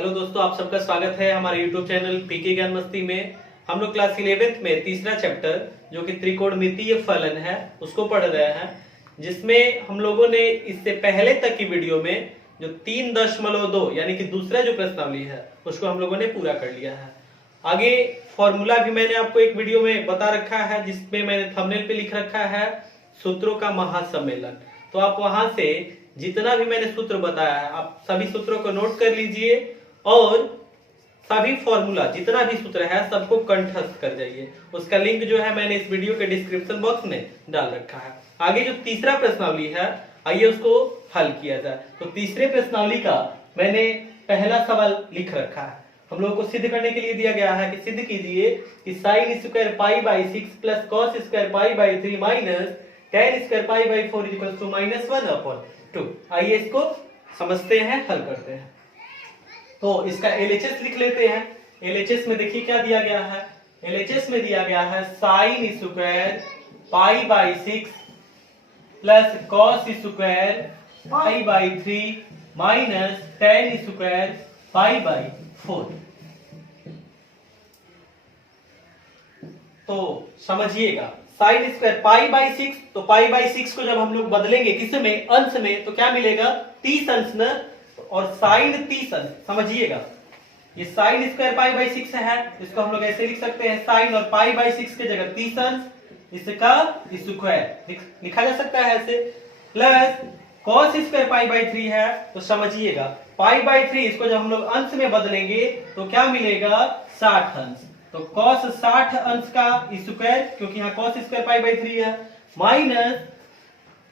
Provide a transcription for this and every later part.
Hello दोस्तों, आप सबका स्वागत है हमारे YouTube चैनल पीके ज्ञान मस्ती में। हम लोग क्लास 11th में तीसरा चैप्टर जो कि त्रिकोणमितीय फलन है उसको पढ़ रहे हैं, जिसमें हम लोगों ने इससे पहले तक की वीडियो में जो 3.2 यानी कि दूसरा जो प्रश्नावली है उसको हम लोगों ने पूरा कर लिया है। आगे फॉर्मूला भी मैंने आपको एक वीडियो में बता रखा है, जिसमें मैंने थंबनेल पे लिख रखा है सूत्रों का महासम्मेलन। तो आप वहां से जितना भी मैंने सूत्र बताया है आप सभी सूत्रों को नोट कर लीजिए और सभी फॉर्मूला जितना भी सूत्र है सबको कंठस्थ कर जाइए। उसका लिंक जो है मैंने इस वीडियो के डिस्क्रिप्शन बॉक्स में डाल रखा है। आगे जो तीसरा प्रश्नावली है आइए उसको हल किया जाए। तो तीसरे प्रश्नावली का मैंने पहला सवाल लिख रखा है। हम लोगों को सिद्ध करने के लिए दिया गया है कि सिद्ध कीजिए कि sine square pi by 6 plus cos square pi by 3 minus tan square pi by 4 equal to -1/2। आइए इसको समझते हैं, हल करते हैं। तो इसका LHS लिख लेते हैं। LHS में देखिए क्या दिया गया है। LHS में दिया गया है sign square pi by 6 plus cos square pi by 3 minus tan square pi by 4। तो समझिएगा साइन स्क्वायर पाई बाई 6, तो पाई बाई 6 को जब हम लोग बदलेंगे किस में, अंश में, तो क्या मिलेगा 30 अंश न, और साइन 30 अंश। समझिएगा ये साइन स्क्वायर पाई बाई 6 है, इसको हम लोग ऐसे लिख सकते हैं साइन और पाई बाई 6 के जगह 30 अंश, इसका स्क्वायर लिखा जा सकता है ऐसे, plus cos square pi by 3 है। तो समझिएगा पाई बाई 3 इसको जब हम लोग अंश में बदलेंगे तो क्या मिलेगा 60 अंश। तो cos 60 अंश का स्क्वायर, क्योंकि यहाँ cos स्क्वायर पाई बाई 3 है, माइनस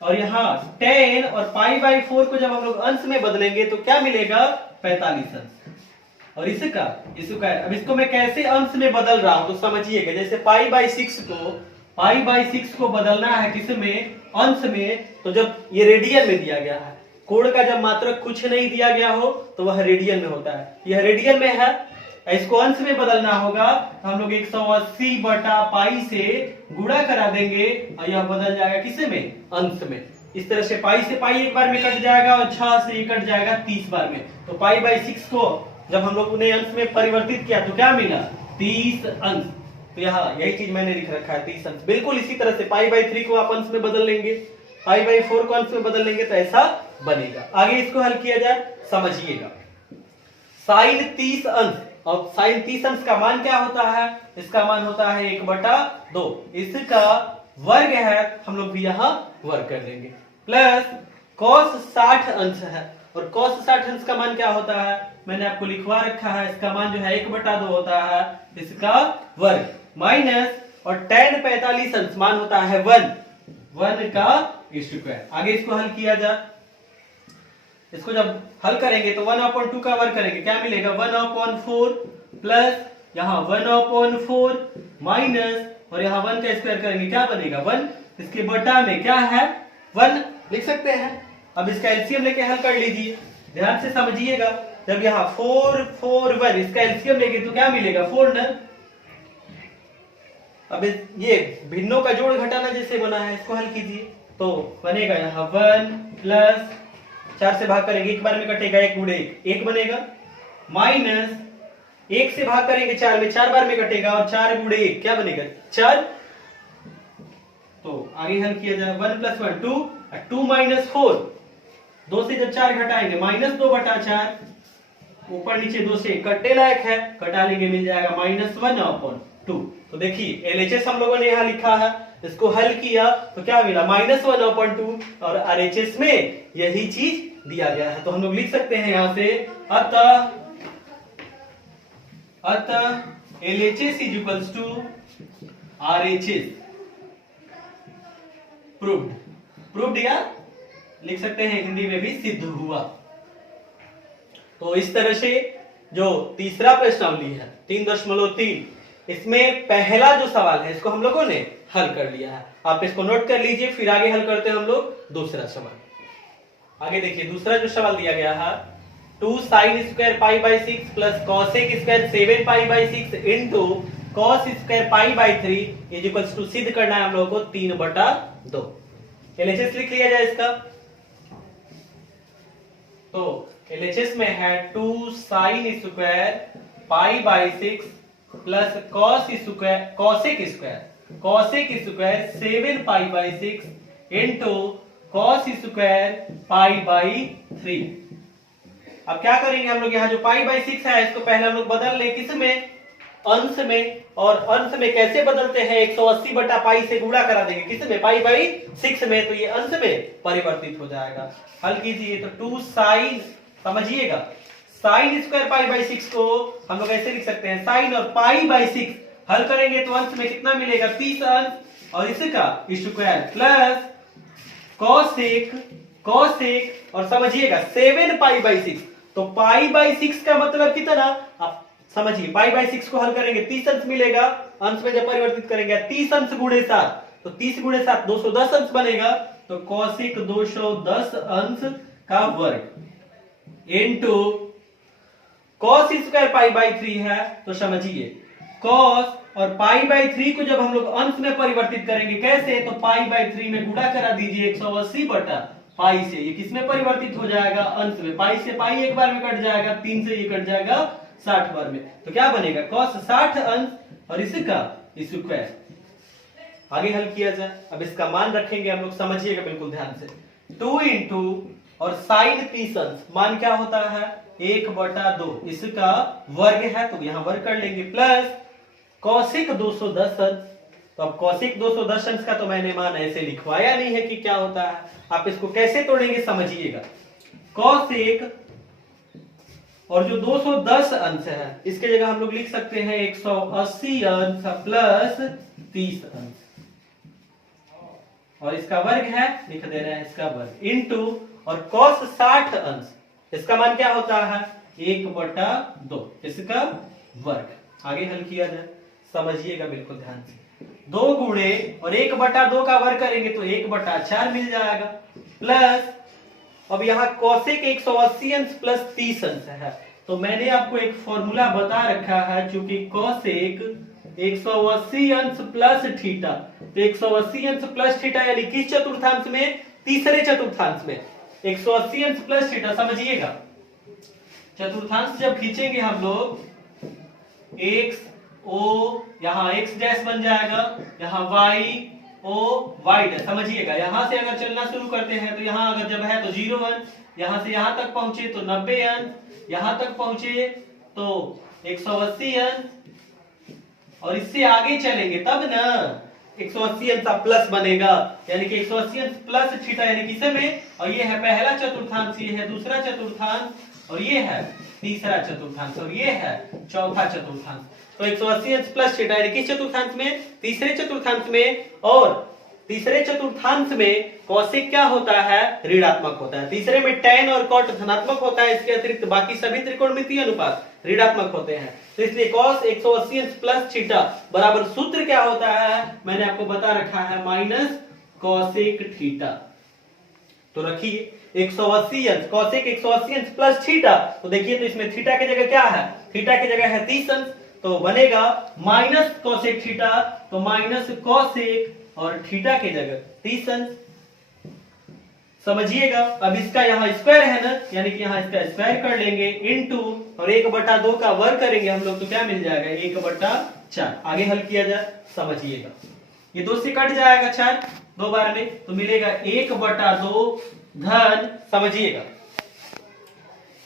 और यहाँ tan और पाई बाई 4 को जब हम लोग अंश में बदलेंगे तो क्या मिलेगा 45 अंश और इसका स्क्वायर। अब इसको मैं कैसे अंश में बदल रहा हूं तो समझिएगा। जैसे पाई बाई 6 को बदलना है किस में, अंश में, तो जब ये रेडियन में दिया गया है, कोण का जब मात्रक कुछ नहीं दिया गया हो तो वह रेडियन में होता है। यह रेडियन में है, इसको अंश में बदलना होगा तो हम लोग 180 बटा पाई से गुणा करा देंगे और यह बदल जाएगा किसे में, अंश में। इस तरह से पाई से पाई एक बार में कट जाएगा और 6 से ये कट जाएगा 30 बार में। तो पाई बाई 6 को जब हम लोग ने अंश में परिवर्तित किया तो क्या मिला 30 अंश। तो यहाँ यही चीज मैंने लिख रखा है 30 अंश। बिल्कुल इसी तरह से पाई बाई 3 को आप अंश में बदल लेंगे, पाई बाई 4 को अंश में बदल लेंगे तो ऐसा बनेगा। आगे इसको हल किया जाए, समझिएगा साइन 30 अंश, और साइन 30 अंश का मान क्या होता है, इसका मान होता है 1/2। इसका वर्ग है, हम लोग भी यहाँ वर्ग कर देंगे, प्लस cos 60 अंश है, और cos 60 अंश का मान क्या होता है मैंने आपको लिखवा रखा है, इसका मान जो है 1/2 होता है, इसका वर्ग, माइनस और tan 45 अंश मान होता है 1 का स्क्वायर। आगे इसको हल किया जाए। इसको जब हल करेंगे तो 1/2 का वर्ग करेंगे, क्या मिलेगा 1/4 प्लस यहाँ 1/4 माइनस और यहाँ 1 का स्क्वायर करेंगे क्या बनेगा 1, इसके बटा में क्या है 1 लिख सकते हैं। अब इसका एलसीएम लेके हल कर लीजिए, ध्यान से समझिएगा। जब यहाँ 4 4 1 इसका एलसीएम लेंगे तो क्या मिलेगा 4 न। अब ये भिन्नों का जोड़ घटाना जैसे बना है, इसको हल कीजिए तो बनेगा यहाँ 1 प्लस 4 से भाग करेंगे एक बार में कटेगा 1 गुणे 1 बनेगा, माइनस 1 से भाग करेंगे 4 में 4 बार में कटेगा और 4 गुणे 1 क्या बनेगा 4। तो आगे हल किया जाए 1 + 1 2 और 2 - 4, 2 से जब 4 घटाएंगे -2/4, ऊपर नीचे 2 से कटने लायक है, कटा लेंगे मिल जाएगा -1/2। तो देखिए LHS हम लोगों ने यहाँ लिखा है, इसको हल किया तो क्या मिला -1/2 और RHS में यही चीज दिया गया है। तो हम लोग लिख सकते हैं यहां से अतः LHS = RHS प्रूव्ड या लिख सकते हैं हिंदी में भी सिद्ध हुआ। तो इस तरह से जो तीसरा प्रश्नावली है 3.3, इसमें पहला जो सवाल है इसको हम लोगों ने हल कर लिया है। आप इसको नोट कर लीजिए, फिर आगे हल करते हैं हम लोग दूसरा सवाल। आगे देखिए दूसरा जो सवाल दिया गया है 2 sin square pi by 6 plus cosec square 7 pi by 6 into cos square pi by 3 is equals to सिद्ध करना है हम लोगों को 3/2। LHS लिख लिया जाए इसका। तो LHS में है 2 sign square pi by 6 plus cosec square 7 pi by 6 into cos square pi by 3। अब क्या करेंगे हम लोग, यहाँ जो पाई बाई 6 है इसको पहले हम लोग बदल लें किसमें, अंश में। और अंश में कैसे बदलते हैं, 180 बटा पाई से गुणा करा देंगे किसमें, पाई बाई 6 में, तो ये अंश में परिवर्तित हो जाएगा। हल कीजिए तो 2 साइन, समझिएगा साइन स्क्वायर पाई बाई 6 को हम लोग ऐसे लिख सकते हैं, साइन और पाई बाई 6 हल करेंगे तो अंश में कितना मिलेगा, 30 अंश और इसका स्क्वायर प्लस कॉसेक और समझिएगा 7 पाई बाई 6। तो पाई बाई 6 का मतलब कितना, आप समझिए पाई बाई 6 को हल करेंगे 30 अंश मिलेगा, अंश में जब परिवर्तित करेंगे 30 अंश गुणे 7, तो 30 गुणे 7 210 अंश बनेगा। तो कॉसेक 210 अंश का वर्ग into cos square pi by 3 है, तो समझिए कॉस और पाई बाई 3 को जब हम लोग अंश में परिवर्तित करेंगे कैसे, तो पाई बाई 3 में गुणा करा दीजिए 180 बटा पाई से, ये किसमें परिवर्तित हो जाएगा, अंश में। पाई से पाई एक बार में कट जाएगा, 3 से ये कट जाएगा 60 बार में, तो क्या बनेगा कॉस 60 अंश और इसका स्क्वायर। आगे हल किया जाए, अब इसका मान रखेंगे हम लोग, समझिएगा बिल्कुल ध्यान से, 2 इंटू और साइन 30 अंश, मान क्या होता है 1/2, इसका वर्ग है तो यहां वर्ग कर लेंगे, प्लस कॉसेक 210 अंश। तो अब कॉसेक 210 अंश का तो मैंने मान ऐसे लिखवाया नहीं है कि क्या होता है, आप इसको कैसे तोड़ेंगे समझिएगा। कॉसेक और जो 210 अंश है इसके जगह हम लोग लिख सकते हैं 180 अंश प्लस 30 अंश, और इसका वर्ग है, लिख दे रहे हैं इसका वर्ग, इनटू और cos 60 अंश, इसका मान क्या होता है 1/2, इसका वर्ग। आगे हल किया जाए, समझिएगा बिल्कुल ध्यान से, 2 गुणे और 1/2 का वर्ग करेंगे तो 1/4 मिल जाएगा, प्लस अब यहाँ कॉसेक 180 अंश प्लस 30 अंश है, तो मैंने आपको एक फॉर्मूला बता रखा है, चूंकि कॉसेक 180 अंश प्लस थीटा, तो 180 अंश प्लस थीटा यानी किस चतुर्थांश में, तीसरे चतुर्थांश में 180 अंश प्लस थीटा, समझिएगा चतुर्थांश जब खींचेंगे हम लोग x o, यहाँ x डैश बन जाएगा, यहाँ y o y डैश, समझिएगा यहां से अगर चलना शुरू करते हैं तो यहाँ अगर जब है तो 0 अंश, यहां से यहां तक पहुंचे तो 90 अंश, यहां तक पहुंचे तो 180 अंश, और इससे आगे चलेंगे तब ना 180 अंश प्लस बनेगा, यानी कि 180 अंश प्लस थीटा यानी किसे में, और ये है पहला चतुर्थांश, ये है दूसरा चतुर्थांश, और ये है तीसरा चतुर्थांश, और ये है चौथा चतुर्थांश। तो 180 अंश प्लस थीटा यानी किस चतुर्थांश में, तीसरे चतुर्थांश में, और तीसरे चतुर्थांश में कॉसेक क्या होता है, ऋणात्मक होता है, तीसरे में tan और cot धनात्मक होता है, इसके अतिरिक्त बाकी सभी त्रिकोणमितीय अनुपात ऋणात्मक होते हैं, तो इसलिए cos 180 अंश प्लस थीटा बराबर सूत्र क्या होता है, मैंने आपको बता रखा है माइनस कॉसेक थीटा। तो रखिए 180 अंश कॉसेक 180 अंश प्लस थीटा, तो देखिए तो इसमें थीटा की जगह क्या है, थीटा की जगह है 30 अंश, तो बनेगा माइनस कॉसेक थीटा, तो माइनस कॉसेक और थीटा की जगह 30 अंश, समझिएगा। अब इसका यहाँ स्क्वायर है ना, यानी कि यहाँ इसका स्क्वायर कर लेंगे इनटू और 1/2 का वर्ग करेंगे हम लोग तो क्या मिल जाएगा 1/4। आगे हल किया जाए, समझिएगा ये 2 से कट जाएगा 4 2 बार में, तो मिलेगा 1/2 धन, समझिएगा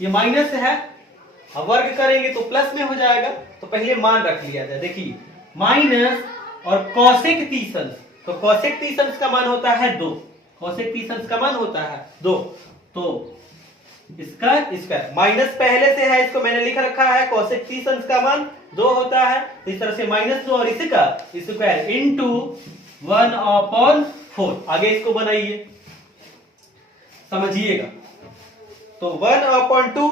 ये माइनस है, अब वर्ग करेंगे तो प्लस में हो जाएगा, तो पहले मान रख लिया जाए। देखिए माइनस और कॉसेक 30 अंश, तो कॉसेक 30 अंश का मान होता है 2, कॉसेक 30 अंश का मान होता है 2, तो इसका स्क्वायर माइनस पहले से है, इसको मैंने लिख रखा है, कॉसेक 30 अंश का मान 2 होता है, तो इस तरह से -2 और इसका स्क्वायर इनटू 1/4। आगे इसको बनाइए, समझिएगा, तो 1/2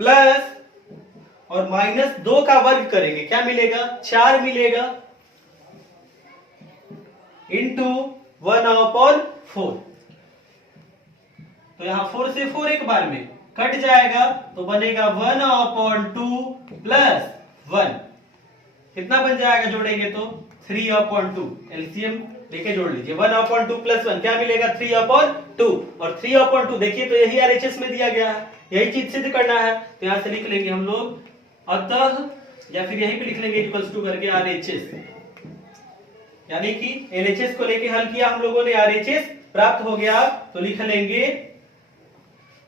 प्लस और -2 का वर्ग करेंगे क्या मिलेगा 4 मिलेगा, इंटू 1/4, तो यहां 4 से 4 एक बार में कट जाएगा, तो बनेगा 1/2 प्लस 1, कितना बन जाएगा जोड़ेंगे तो 3/2 एलसीएम लेके जोड़ लीजिए 1/2 प्लस 1 क्या मिलेगा 3/2 और 3/2 देखिए तो यही आरएचएस में दिया गया है, यही चीज सिद्ध करना है तो यहां से लिख लेंगे हम लोग अतः या फिर यहीं पे लिख लेंगे इक्वल्स टू करके आरएचएस, यानी कि एलएचएस को लेके हल किया हम लोगों ने, आरएचएस प्राप्त हो गया तो लिख लेंगे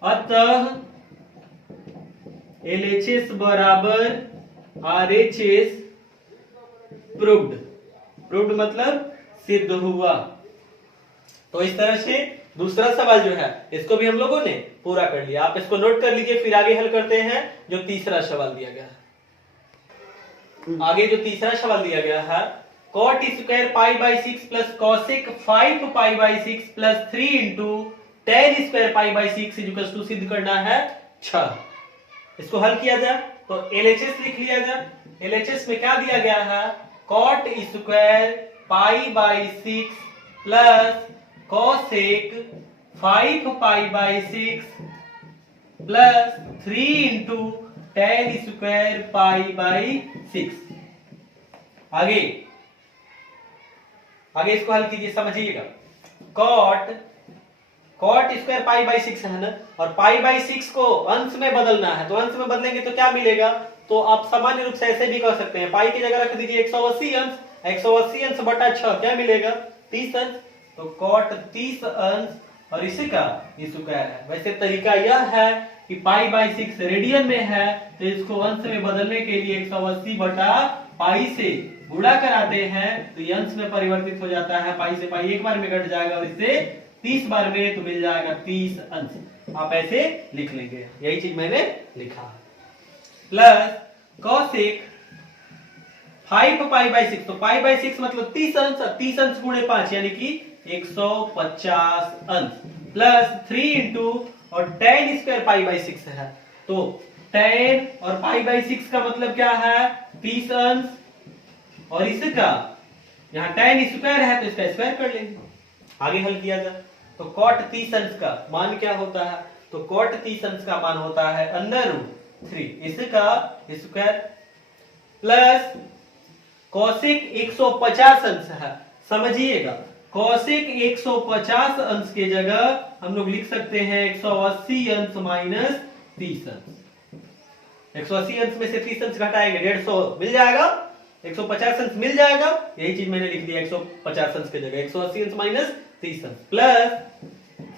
अतः एलएचएस बराबर आरएचएस प्रूव्ड, प्रूव्ड मतलब सिद्ध हुआ। तो इस तरह से दूसरा सवाल जो है इसको भी हम लोगों ने पूरा कर लिया, आप इसको नोट कर लीजिए, फिर आगे हल करते हैं जो तीसरा सवाल दिया गया है। आगे जो तीसरा सवाल दिया गया है cot square pi by 6 plus cosec 5 pi by 6 plus 3 into tan square pi by 6 equals to सिद्ध करना है 6। इसको हल किया जाए तो LHS लिख लिया जाए। LHS में क्या दिया गया है cot square pi by 6 plus cosec 5 pi by 6 plus 3 into tan square pi by 6। आगे आगे इसको हल कीजिए, समझिएगा cot स्क्वायर पाई बाई 6 है ना, और पाई बाई 6 को अंश में बदलना है, तो अंश में बदलेंगे तो क्या मिलेगा, तो आप सामान्य रूप से ऐसे भी कर सकते हैं, पाई की जगह रख दीजिए 180 अंश, 180 अंश बटा 6 क्या मिलेगा 30 अंश, तो cot 30 अंश और इसी का स्क्वायर है। वैसे तरीका यह है कि पाई बाई 6 रेडियन में है तो इसको अंश में बदलने के लिए 180 बटा पाई से गुणा कराते हैं तो ये अंश में परिवर्तित हो जाता है, पाई से पाई एक बार में कट जाएगा और इससे 30 बार में तो मिल जाएगा 30 अंश, आप ऐसे लिख लेंगे, यही चीज मैंने लिखा है। प्लस cosec 5 पाई बाई 6, तो पाई बाई 6 मतलब 30 अंश, 30 अंश गुणे 5 यानी कि 150 अंश, प्लस 3 इंटू और tan स्क्वायर पाई बाई 6 है, तो tan और पाई बाई 6 का मतलब क्या है 30 अंश, और इसका यहाँ tan स्क्वायर है तो इसका स्क्वायर कर लेंगे। आगे हल किया जाए तो cot 30 अंश का मान क्या होता है, तो cot 30 अंश का मान होता है √3 इसका स्क्वायर, प्लस cosec 150 अंश है, समझिएगा cosec 150 अंश के जगह हम लोग लिख सकते हैं 180 अंश माइनस 30 अंश, 180 अंश में से 30 अंश घटाएंगे 150 मिल जाएगा, 150 अंश मिल जाएगा, यही चीज मैंने लिख दिया 150 अंश की जगह 180 अंश माइनस 30 अंश, प्लस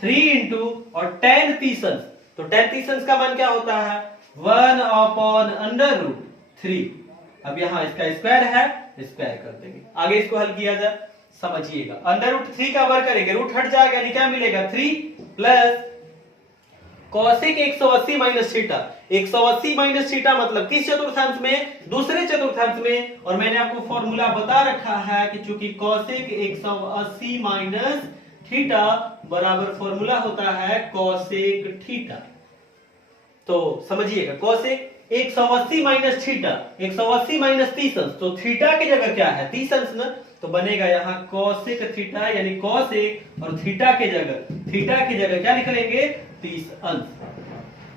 3 इंटू और tan 30 अंश, तो tan 30 अंश का मान क्या होता है 1/√3। अब यहाँ इसका स्क्वायर है, स्क्वायर कर देंगे। आगे इसको हल किया जाए, समझिएगा √3 का वर्ग करेंगे रूट हट जाएगा, यानी क्या मिलेगा 3 plus cosec 180 minus theta, 180 minus theta मतलब किस चतुर्थांश में, दूसरे चतुर्थांश में, और मैंने आपको फॉर्मूला बता रखा है कि चूंकि cosec 180 माइनस थीटा बराबर फॉर्मूला होता है cosec थीटा, तो समझिएगा cosec 180 माइनस थीटा, 180 माइनस 30 अंश, तो थीटा की जगह क्या है 30 अंश ना, तो बनेगा यहाँ cosec थीटा यानी cosec और थीटा की जगह क्या लिख लेंगे 30 अंश,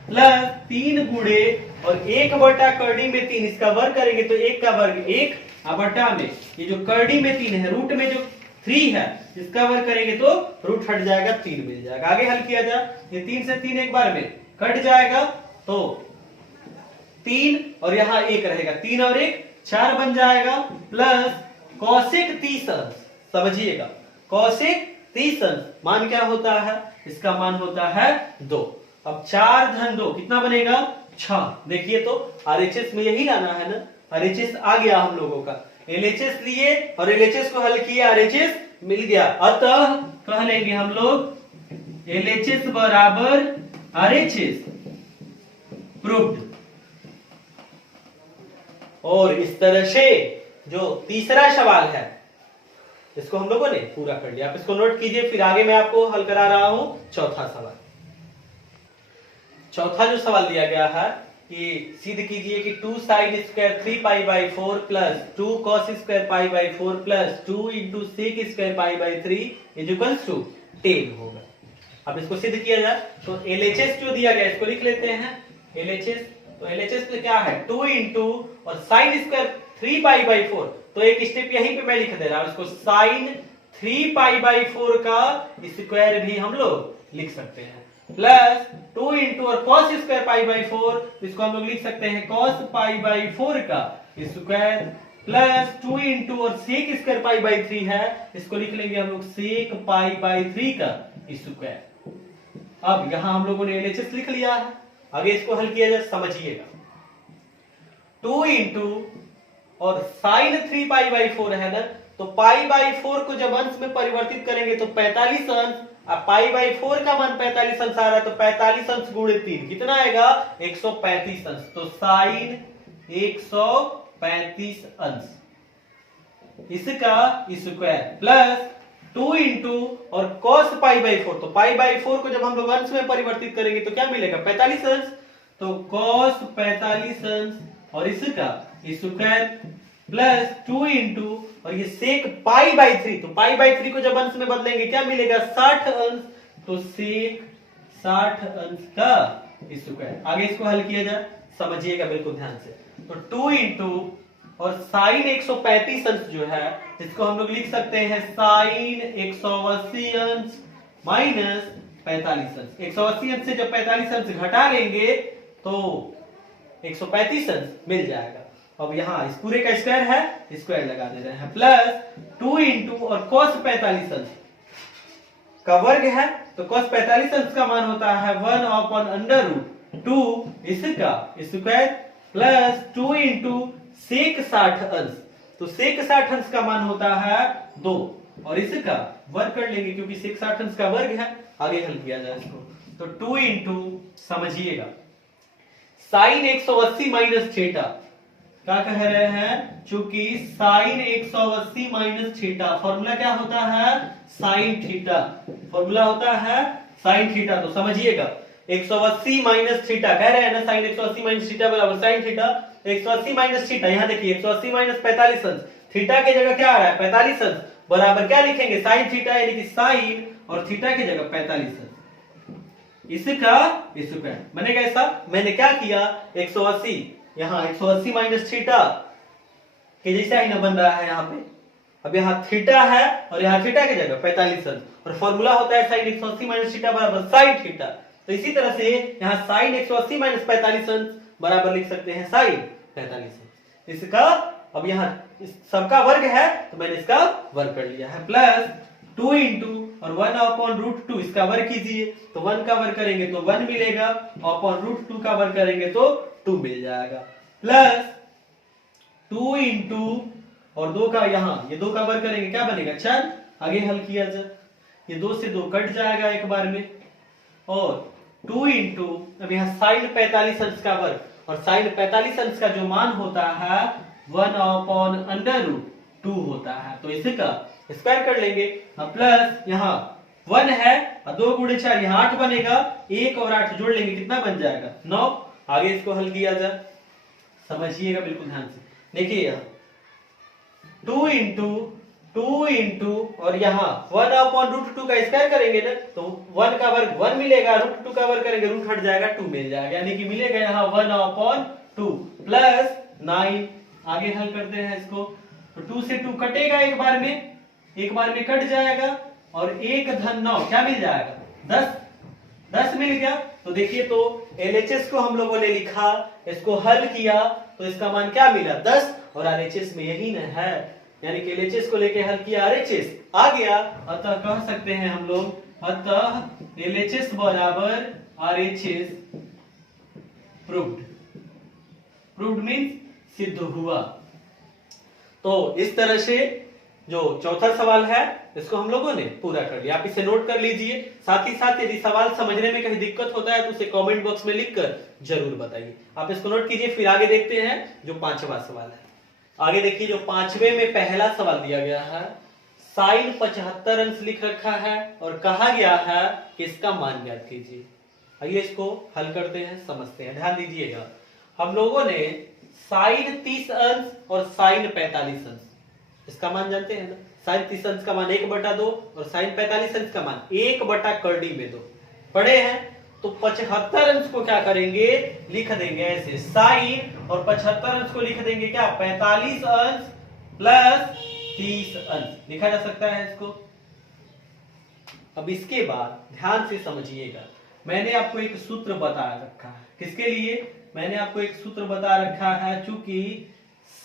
प्लस 3 गुणे और 1 बटा करड़ी में 3, इसका वर्ग करेंगे तो 1 का वर्ग 1 बटा में ये जो करड़ी में 3 है रूट में जो 3 है इसका वर्ग करेंगे तो रूट हट जाएगा 3 मिल जाएगा। आगे हल किया जाए, ये 3 से 3 एक बार में कट जाएगा तो 3 और यहाँ 1 रहेगा, 3 और 1 4 बन जाएगा, प्लस cosec 30 अंश, समझिएगा cosec 30 अंश मान क्या होता है, इसका मान होता है 2। अब 4 धन 2 कितना बनेगा 6, देखिए तो RHS में यही लाना है ना, RHS आ गया हम लोगों का, LHS लिए और LHS को हल किया RHS मिल गया, अतः कह लेंगे हम लोग LHS बराबर RHS प्रूव्ड। और इस तरह से जो तीसरा सवाल है इसको हम लोगों ने पूरा कर लिया, आप इसको नोट कीजिए, फिर आगे मैं आपको हल करा रहा हूं चौथा सवाल। चौथा जो सवाल दिया गया है कि सिद्ध कीजिए कि 2 sin square 3 pi by 4 plus 2 cos square pi by 4 plus 2 into sec square pi by 3 is equals to 10 होगा। अब इसको सिद्ध किया जाए तो LHS जो दिया गया इसको लिख लेते हैं LHS, तो LHS में क्या है 2 इंटू और sin स्क्वायर 3 पाई बाई 4, तो एक स्टेप यहीं पे मैं लिख दे रहा हूं, इसको साइन 3π/4 का स्क्वायर भी हम लोग लिख सकते हैं, प्लस 2 इंटू और कॉस स्क्वायर π/4, इसको हम लोग लिख सकते हैं कॉस π/4 का स्क्वायर, प्लस 2 इंटू और सेक स्क्वायर π/3 है, इसको लिख लेंगे हम लोग सेक π/3 का स्क्वायर। अब यहां हम लोगों ने एलएचएस लिख लिया है, आगे इसको हल किया जाए, समझिएगा। 2 इंटू और साइन 3π/4 है ना, तो π/4 को जब अंश में परिवर्तित करेंगे तो 45 अंश, अब π/4 का मान 45 अंश आ रहा है, तो 45 अंश गुणे 3 कितना आएगा 135 अंश, तो साइन 135 अंश इसका स्क्वायर, प्लस 2 इंटू और cos π/4, तो π/4 को जब हम लोग अंश में परिवर्तित करेंगे तो क्या मिलेगा 45 अंश, तो cos 45 अंश और इसका स्क्वायर, प्लस 2 इंटू और ये सेक π/3, तो π/3 को जब अंश में बदलेंगे क्या मिलेगा 60 अंश, तो सेक 60 अंश का स्क्वायर। आगे इसको हल किया जाए, समझिएगा बिल्कुल ध्यान से। तो 2 इंटू और साइन 135 अंश जो है, इसको हम लोग लिख सकते हैं साइन 180 अंश माइनस 45 अंश। 180 अंश से जब 45 अंश घटा लेंगे तो 135 अंश मिल जाएगा। अब यहां इस पूरे का स्क्वायर है, स्क्वायर लगा दे रहे हैं, प्लस 2 इंटू और cos 45 अंश का वर्ग है, तो cos 45 अंश का मान होता है 1/√2 इसका स्क्वायर, प्लस 2 इंटू सेक 60 अंश, तो सेक 60 अंश का मान होता है 2 और इसका वर्ग कर लेंगे क्योंकि सेक 60 अंश का वर्ग है। आगे हल किया जाए इसको, तो 2 इंटू समझिएगा साइन 180 माइनस थीटा, क्या कह रहे हैं, चूंकि साइन 180 माइनस थीटा फॉर्मूला क्या होता है साइन थीटा, फॉर्मूला होता है साइन थीटा, तो समझिएगा 180 माइनस थीटा कह रहे हैं ना, साइन 180 माइनस थीटा बराबर साइन थीटा, 180 माइनस थीटा, यहां देखिए 180 माइनस 45 अंश, थीटा की जगह क्या आ रहा है 45 अंश, बराबर क्या लिखेंगे साइन थीटा, यानी कि साइन और थीटा की जगह 45 अंश इसका स्क्वायर बनेगा। ऐसा मैंने क्या किया 180 यहां 180 माइनस थीटा के जैसा ही ना बन रहा है यहाँ पे, अब यहाँ थीटा है और यहाँ थीटा की जगह 45 अंश, और फॉर्मूला होता है साइन 180 माइनस थीटा बराबर साइन थीटा, तो इसी तरह से यहाँ साइन 180 माइनस 45 अंश बराबर लिख सकते हैं साइन 45 अंश इसका। अब यहाँ सबका वर्ग है तो मैंने इसका वर्ग कर लिया है, प्लस 2 इंटू और 1/√2 इसका वर्ग कीजिए, तो 1 का वर्ग करेंगे तो 1 मिलेगा, /√2 का वर्ग करेंगे तो 2 मिल जाएगा, प्लस 2 इंटू और 2 का यहाँ ये 2 का वर्ग करेंगे क्या बनेगा 4। आगे हल किया जाए, ये 2 से 2 कट जाएगा एक बार में, और 2 इंटू अब यहाँ साइन 45 अंश का वर्ग, और साइन 45 अंश का जो मान होता है 1/√2 होता है, तो इसका स्क्वायर कर लेंगे, प्लस यहाँ 1 है और 2 गुणे 4 यहाँ 8 बनेगा, 1 और 8 जोड़ लेंगे कितना बन जाएगा 9। आगे इसको हल किया जाए, समझिएगा बिल्कुल ध्यान से, देखिए यहाँ 2 इंटू और यहाँ 1/√2 का स्क्वायर करेंगे ना, तो 1 का वर्ग 1 मिलेगा, √2 का वर्ग करेंगे रूट हट जाएगा 2 मिल जाएगा, यानी कि मिलेगा यहाँ 1/2 प्लस 9। आगे हल करते हैं इसको, तो 2 से 2 कटेगा एक बार में कट जाएगा, और 1 धन 9 क्या मिल जाएगा 10 मिल गया। तो देखिए तो एलएचएस को हम लोगों ने लिखा, इसको हल किया तो इसका मान क्या मिला 10, और आरएचएस में यही न है, यानी कि एलएचएस को लेके हल किया आरएचएस आ गया, अतः कह सकते हैं हम लोग, अतः एलएचएस बराबर आरएचएस प्रूव्ड मींस सिद्ध हुआ। तो इस तरह से जो चौथा सवाल है इसको हम लोगों ने पूरा कर लिया, आप इसे नोट कर लीजिए। साथ ही साथ यदि सवाल समझने में कहीं दिक्कत होता है तो उसे कमेंट बॉक्स में लिखकर जरूर बताइए। आप इसको नोट कीजिए, फिर आगे देखते हैं जो 5वां सवाल है। आगे देखिए जो 5वें में पहला सवाल दिया गया है, साइन 75 अंश लिख रखा है और कहा गया है कि इसका मान ज्ञात कीजिए। आइए इसको हल करते हैं, समझते हैं, ध्यान दीजिएगा। हम लोगों ने साइन 30 अंश और साइन 45 अंश इसका मान जानते हैं ना, साइन 30 अंश का मान 1/2 और साइन 45 अंश का मान 1/2 पढ़े हैं। तो 75 अंश को क्या करेंगे लिख देंगे ऐसे साइन, और 75 अंश को लिख देंगे क्या 45 अंश प्लस 30 अंश लिखा जा सकता है इसको। अब इसके बाद ध्यान से समझिएगा, मैंने आपको एक सूत्र बता रखा है। किसके लिए? मैंने आपको एक सूत्र बता रखा है, चूंकि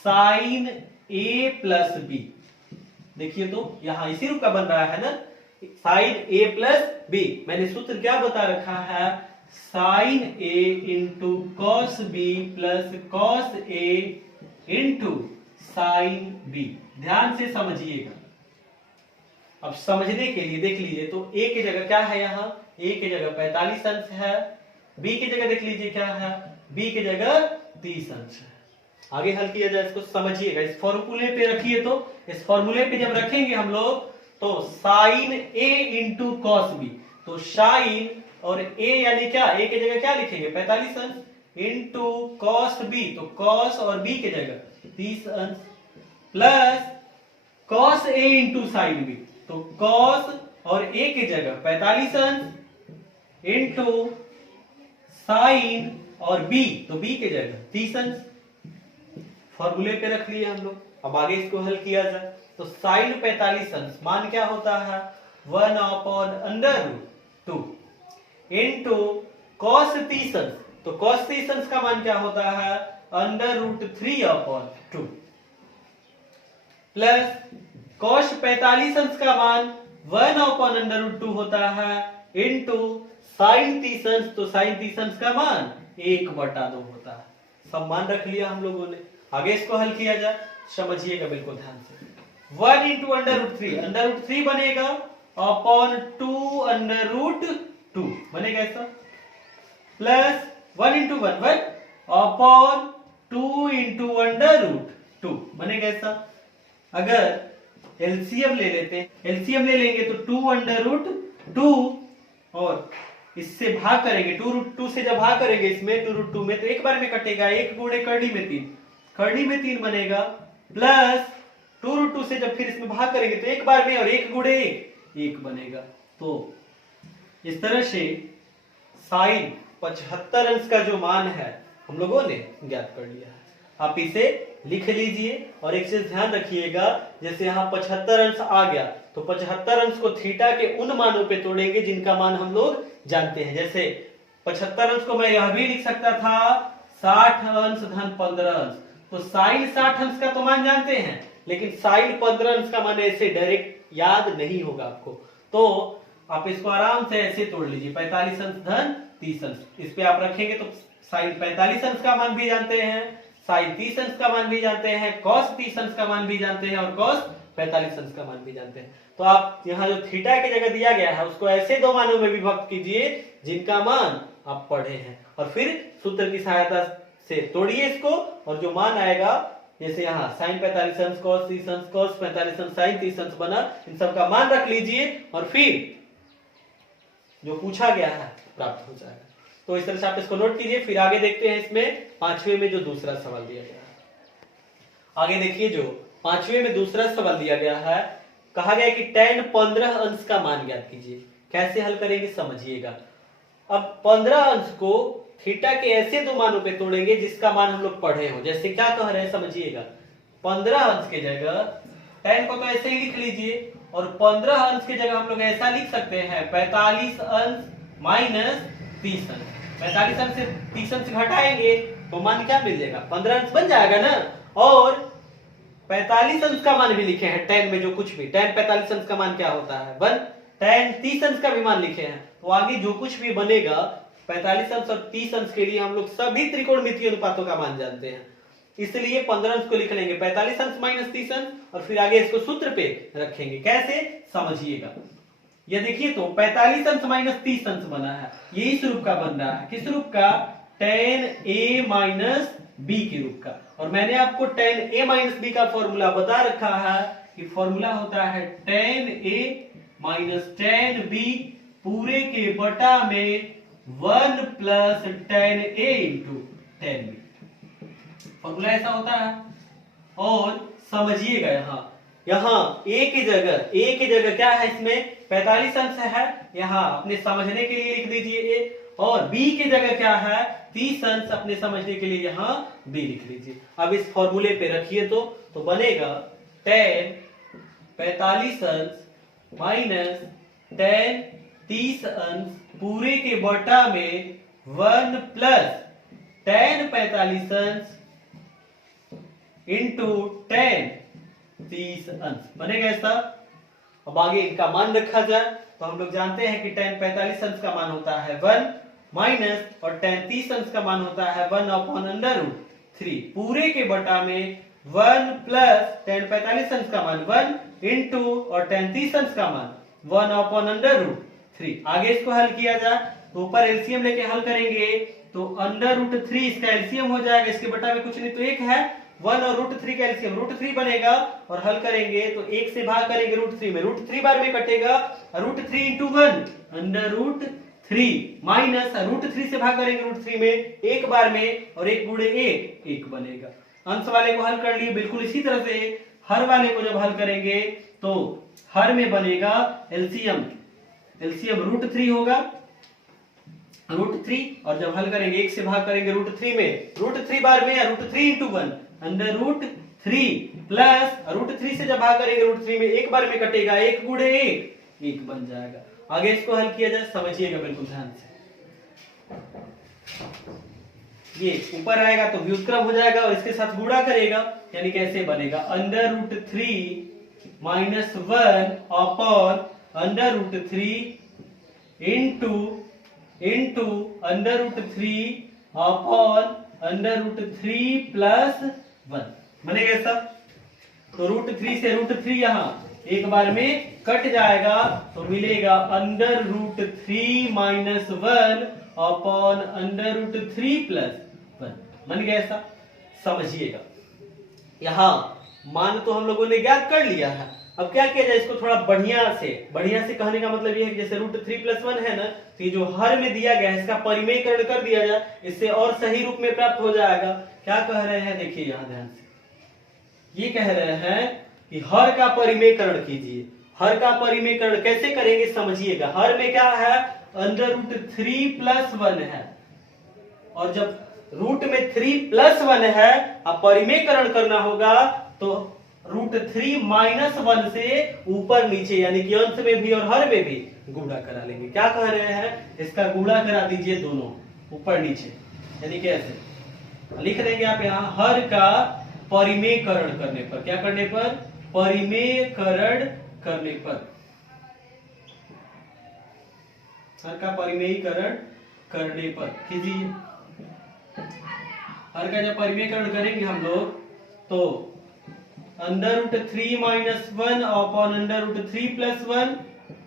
साइन ए प्लस बी, देखिए तो यहां इसी रूप का बन रहा है ना, साइन ए प्लस बी। मैंने सूत्र क्या बता रखा है? Sine A into cos B plus cos A into sine B. ध्यान से समझिएगा। अब समझने के लिए देख लीजिए तो ए की जगह क्या है, यहाँ ए की जगह 45 अंश है, बी की जगह देख लीजिए क्या है, बी की जगह 30 अंश है। आगे हल किया जाए इसको, समझिएगा। इस फॉर्मूले पे रखिए, तो इस फॉर्मूले पे जब रखेंगे हम लोग तो sign A into cos B, तो साइन और ए यानी क्या, ए की जगह क्या लिखेंगे 45 अंश इंटू कॉस बी, तो कॉस और बी की जगह 30 अंश plus cos A into sine B, तो कॉस और ए की जगह 45 अंश इंटू साइन और बी, तो बी की जगह 30 अंश। फॉर्मूले पे रख लिए हम लोग। अब आगे इसको हल किया जाए तो साइन 45 अंश मान क्या होता है 1/√2 इंटू कॉस 30 अंश, तो कॉस 30 अंश का मान क्या होता है √3/2 प्लस कॉस 45 अंश का मान 1/√2 होता है इंटू साइन 30 अंश, तो साइन 30 अंश का मान 1/2 होता है। सब मान रख लिया हम लोगों ने। आगे इसको हल किया जाए, समझिएगा बिल्कुल ध्यान से। 1 इंटू √3 बनेगा अपॉन 2√2 बनेगा ऐसा, प्लस 1 इंटू 1 अपॉन 2 इंटू √2 बनेगा ऐसा। अगर एलसीएम ले लेते हैं, एलसीएम ले लेंगे तो 2√2 और इससे भाग करेंगे, 2√2 से जब भाग करेंगे इसमें 2√2 में, तो एक बार में कटेगा, एक गुणे करनी में 3, करनी में 3 बनेगा, प्लस 2√2 से जब फिर इसमें भाग करेंगे तो एक बार में और एक गुणे एक बनेगा। तो इस तरह से साइन 75 अंश का जो मान है हम लोगों ने ज्ञात कर लिया है। आप इसे लिख लीजिए और एक चीज ध्यान रखिएगा, जैसे यहाँ 75 अंश आ गया तो 75 अंश को थीटा के उन मानों पे तोड़ेंगे जिनका मान हम लोग जानते हैं। जैसे 75 अंश को मैं यह भी लिख सकता था 60 अंश धन 15 अंश, तो साइन 60 अंश का तो मान जानते हैं, लेकिन साइन 15 अंश का मान ऐसे डायरेक्ट याद नहीं होगा आपको, तो आप इसको आराम से ऐसे तोड़ लीजिए 45 अंश धन 30 अंश। इस पे आप रखेंगे तो साइन 45 अंश का मान भी जानते हैं, साइन 30 अंश का मान भी जानते हैं, कॉस 30 अंश का मान भी जानते हैं और कॉस 45 अंश का मान भी जानते हैं। तो आप यहाँ जो थीटा की जगह दिया गया है उसको ऐसे दो मानों में विभक्त कीजिए जिनका मान आप पढ़े हैं, और फिर सूत्र की सहायता से तोड़िए इसको, और जो मान आएगा जैसे यहाँ साइन 45 अंश कॉस 30 अंश कॉस 45 अंश साइन 30 अंश बना, इन सब का मान रख लीजिए और फिर जो पूछा गया है प्राप्त हो जाएगा। तो इस तरह से आप इसको नोट कीजिए। फिर आगे देखते हैं इसमें 5वें में जो दूसरा सवाल दिया गया है। आगे देखिए जो 5वें में दूसरा सवाल दिया गया है, कहा गया कि tan 15 अंश का मान ज्ञात कीजिए। कैसे हल करेंगे समझिएगा। अब 15 अंश को थीटा के ऐसे दो मानों पे तोड़ेंगे जिसका मान हम लोग पढ़े हो। जैसे क्या कह रहे हैं समझिएगा, 15 अंश के जगह tan को तो ऐसे ही लिख लीजिए, और 15 अंश की जगह हम लोग ऐसा लिख सकते हैं 45 अंश माइनस 30 अंश। 45 अंश से 30 अंश घटाएंगे तो मान क्या मिल जाएगा 15 अंश बन जाएगा ना। और 45 अंश का मान भी लिखे हैं tan में, जो कुछ भी tan 45 अंश का मान क्या होता है 1, tan 30 अंश का भी मान लिखे हैं, तो आगे जो कुछ भी बनेगा 45 अंश और 30 अंश के लिए हम लोग सभी त्रिकोणमितीय अनुपातों का मान जानते हैं, इसलिए 15 अंश को लिख लेंगे 45 अंश माइनस 30 अंश, और फिर आगे इसको सूत्र पे रखेंगे। कैसे समझिएगा, ये देखिए तो 45 अंश माइनस 30 अंश बना है, ये इस रूप का बन रहा है। किस रूप का, tan a माइनस b के रूप का। और मैंने आपको tan a माइनस b का फॉर्मूला बता रखा है कि फॉर्मूला होता है tan a minus tan b पूरे के बटा में 1 plus tan a into tan b, formula ऐसा होता है। और समझिएगा यहाँ a की जगह क्या है, इसमें 45 अंश है, यहाँ अपने समझने के लिए लिख दीजिए a, और b की जगह क्या है 30 अंश, अपने समझने के लिए यहाँ b लिख लीजिए। अब इस फॉर्मूले पे रखिए तो बनेगा 10 45 अंश माइनस 10 30 अंश पूरे के बटा में 1 प्लस 10 45 अंश इंटू 10 30 अंश बनेगा ऐसा। अब आगे इनका मान रखा जाए तो हम लोग जानते हैं कि 10 45 अंश का मान होता है 1 माइनस और 10 30 अंश का मान होता है 1 अपॉन अंडर रूट 3 पूरे के बटा में 1 प्लस 10 45 अंश का मान 1 इंटू और 10 30 अंश का मान 1 अपॉन अंडर रूट 3। आगे इसको हल किया जाए तो ऊपर एलसीएम लेके हल करेंगे तो अंडर रूट 3 इसका एलसीएम हो जाएगा, इसके बटा में कुछ नहीं तो 1 है, 1 और रूट 3 का एलसीएम रूट 3 बनेगा और हल करेंगे तो 1 से भाग करेंगे रूट 3 में, रूट 3 बार में कटेगा root 3 into 1 under root 3 minus root 3 से भाग करेंगे रूट 3 में एक बार में और 1 गुणे 1 बनेगा। अंश वाले को हल कर लिए। बिल्कुल इसी तरह से हर वाले को जब हल करेंगे तो हर में बनेगा एलसीएम रूट 3 होगा रूट 3 और जब हल करेंगे 1 से भाग करेंगे रूट 3 में, रूट 3 बार में root 3 into 1 under root 3 plus root 3 से जब भाग करेंगे रूट 3 में एक बार में कटेगा 1 गुणे 1 बन जाएगा। आगे इसको हल किया जाए, समझिएगा बिल्कुल ध्यान से। ये ऊपर आएगा तो व्युत्क्रम हो जाएगा और इसके साथ गुणा करेगा यानी कैसे बनेगा under root 3 minus 1 upon under root 3 into under root 3 upon under root 3 plus 1 बनेगा ऐसा। तो रूट 3 से रूट 3 यहाँ एक बार में कट जाएगा तो मिलेगा under root 3 minus 1 upon under root 3 plus 1 बन गया ऐसा। समझिएगा यहाँ मान तो हम लोगों ने ज्ञात कर लिया है, अब क्या किया जाए इसको थोड़ा बढ़िया से कहने का मतलब ये है कि जैसे रूट 3 प्लस 1 है ना तो ये जो हर में दिया गया है इसका परिमेयकरण कर दिया जाए, इससे और सही रूप में प्राप्त हो जाएगा। क्या कह रहे हैं देखिए यहाँ ध्यान से, ये कह रहे हैं कि हर का परिमेयकरण कीजिए। हर का परिमेयकरण कैसे करेंगे समझिएगा। हर में क्या है अंडर रूट 3 प्लस 1 है और जब रूट में 3 प्लस 1 है अब परिमेयकरण करना होगा तो रूट 3 माइनस 1 से ऊपर नीचे यानी कि अंश में भी और हर में भी गुणा करा लेंगे। क्या कह रहे हैं इसका गुणा करा दीजिए दोनों ऊपर नीचे, यानी कैसे लिख देंगे आप यहाँ हर का परिमेयकरण करने पर, क्या करने पर परिमेयकरण करने पर, हर का परिमेयकरण करने पर कीजिए। हर का जब परिमेयकरण करेंगे हम लोग तो under root 3 minus 1 upon under root 3 plus 1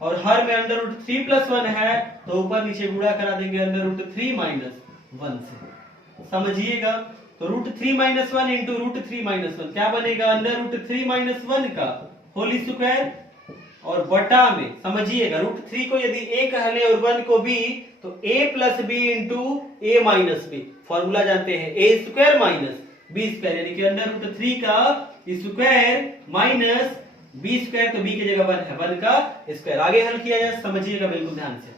और हर में अंडर रूट 3 प्लस 1 है तो ऊपर नीचे गुणा करा देंगे अंडर रूट 3 माइनस 1 से। समझिएगा तो root 3 minus 1 into root 3 minus 1 क्या बनेगा अंडर रूट 3 माइनस 1 का होल स्क्वायर और बटा में समझिएगा रूट 3 को यदि a कह ले और 1 को b तो a plus b into a minus b, formula जानते हैं a square minus b square यानी कि अंडर रूट 3 का स्क्वायर माइनस b स्क्वायर तो b की जगह 1 है 1 का स्क्वायर। आगे हल किया जाए समझिएगा बिल्कुल ध्यान से।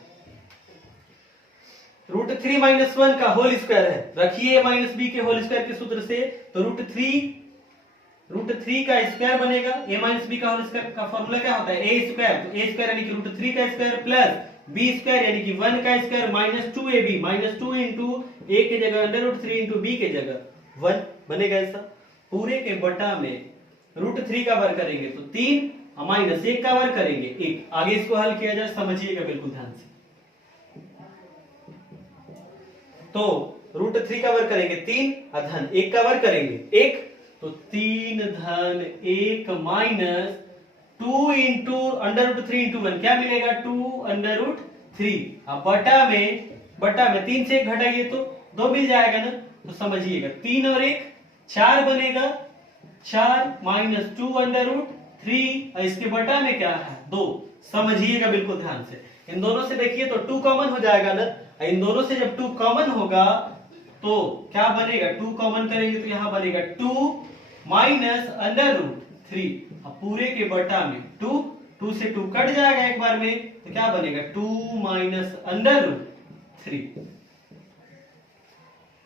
रूट 3 माइनस 1 का होल स्क्वायर है, रखिए माइनस b के होल स्क्वायर के सूत्र से तो रूट 3 का स्क्वायर बनेगा a माइनस b का होल स्क्वायर का फॉर्मूला क्या होता है a स्क्वायर, तो a स्क्वायर यानी कि रूट 3 का स्क्वायर प्लस b स्क्वायर यानी कि 1 का square minus 2ab minus 2 into a की जगह अंडर रूट 3 इंटू b की जगह 1 बनेगा ऐसा। पूरे के बटा में रूट 3 का वर्ग करेंगे तो 3 माइनस 1 का वर्ग करेंगे 1। आगे इसको हल किया जाए समझिएगा बिल्कुल ध्यान से। तो रूट 3 का वर्ग करेंगे 3 धन 1 का वर्ग करेंगे 1 तो 3 धन 1 minus 2 into under root 3 into 1 क्या मिलेगा 2 अंडर रूट 3। अब बटा में 3 से 1 घटाइए तो 2 मिल जाएगा ना, तो समझिएगा 3 और 1 4 बनेगा 4 माइनस 2 अंडर रूट 3 इसके बटा में क्या है 2। समझिएगा बिल्कुल ध्यान से। इन दोनों से देखिए तो 2 कॉमन हो जाएगा ना, इन दोनों से जब 2 कॉमन होगा तो क्या बनेगा 2 कॉमन करेंगे तो यहां बनेगा 2 माइनस अंडर रूट 3। अब पूरे के बटा में 2 से 2 कट जाएगा एक बार में तो क्या बनेगा 2 माइनस अंडर रूट 3।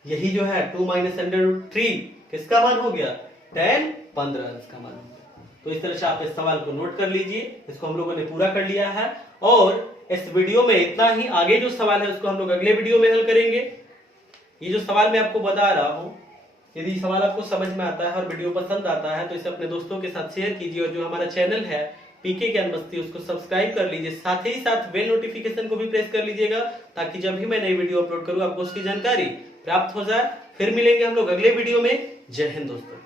यही जो है 2 माइनस अंडर रूट 3 किसका मान हो गया tan 15 इसका मान हो गया। तो इस तरह से आप इस सवाल को नोट कर लीजिए। इसको हम लोगों ने पूरा कर लिया है और इस वीडियो में इतना ही। आगे जो सवाल है उसको हम लोग अगले वीडियो में हल करेंगे। ये जो सवाल मैं आपको बता रहा हूँ, यदि सवाल आपको समझ में आता है और वीडियो पसंद आता है तो इसे अपने दोस्तों के साथ शेयर कीजिए और जो हमारा चैनल है पीके ज्ञान मस्ती उसको सब्सक्राइब कर लीजिए। साथ ही साथ बेल नोटिफिकेशन को भी प्रेस कर लीजिएगा ताकि जब भी मैं नई वीडियो अपलोड करूँ आपको उसकी जानकारी प्राप्त हो जाए। फिर मिलेंगे हम लोग अगले वीडियो में। जय हिंद दोस्तों।